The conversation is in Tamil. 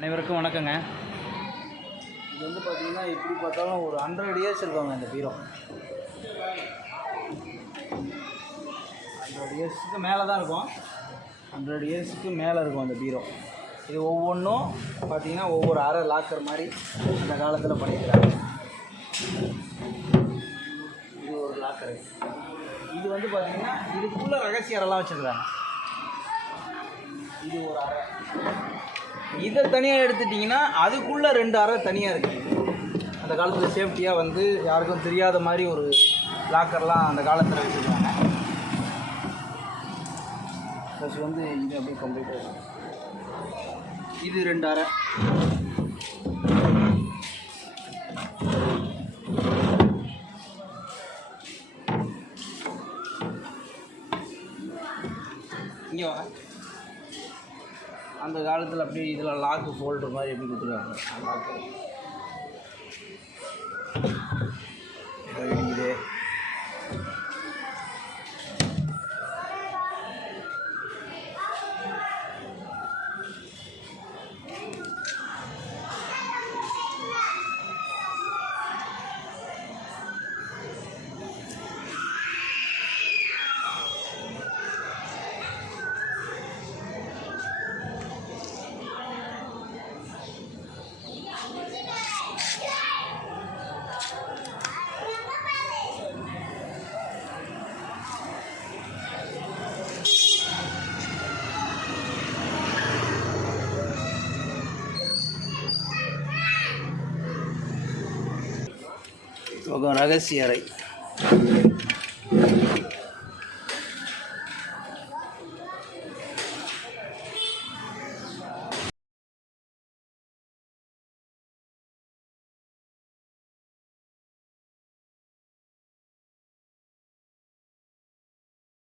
அனைவருக்கும் வணக்கங்க. இது வந்து பார்த்தீங்கன்னா எப்படி பார்த்தாலும் ஒரு 100 இயர்ஸ் இருக்குவாங்க இந்த பீரோ. 100 இயர்ஸுக்கு மேலே தான் இருக்கும். 100 இயர்ஸுக்கு மேலே இருக்கும் அந்த பீரோ. இது ஒவ்வொன்றும் பார்த்தீங்கன்னா ஒவ்வொரு அறை லாக்கர் மாதிரி அந்த காலத்தில் பண்ணியிருக்காங்க. இது ஒரு லாக்கரு. இது வந்து பார்த்தீங்கன்னா இதுக்குள்ளே ரகசிய அறைலாம் வச்சுருக்காங்க. இது ஒரு அறை. இதை தனியாக எடுத்துட்டிங்கன்னா அதுக்குள்ளே 2 அறை தனியாக இருக்குது. அந்த காலத்தில் சேஃப்டியாக வந்து யாருக்கும் தெரியாத மாதிரி ஒரு லாக்கர்லாம் அந்த காலத்தில் வச்சுருக்காங்க. ப்ளஸ் வந்து இது அப்படியே கம்ப்ளீட்டாக இது 2 அறை. இங்கே வாங்க. அந்த காலத்தில் அப்படியே இதில் லாக்கு ஃபோல்டர் மாதிரி எப்படி கொடுத்துருக்காங்க. லாக்கு இடிக்குது. ரகசிய அறை.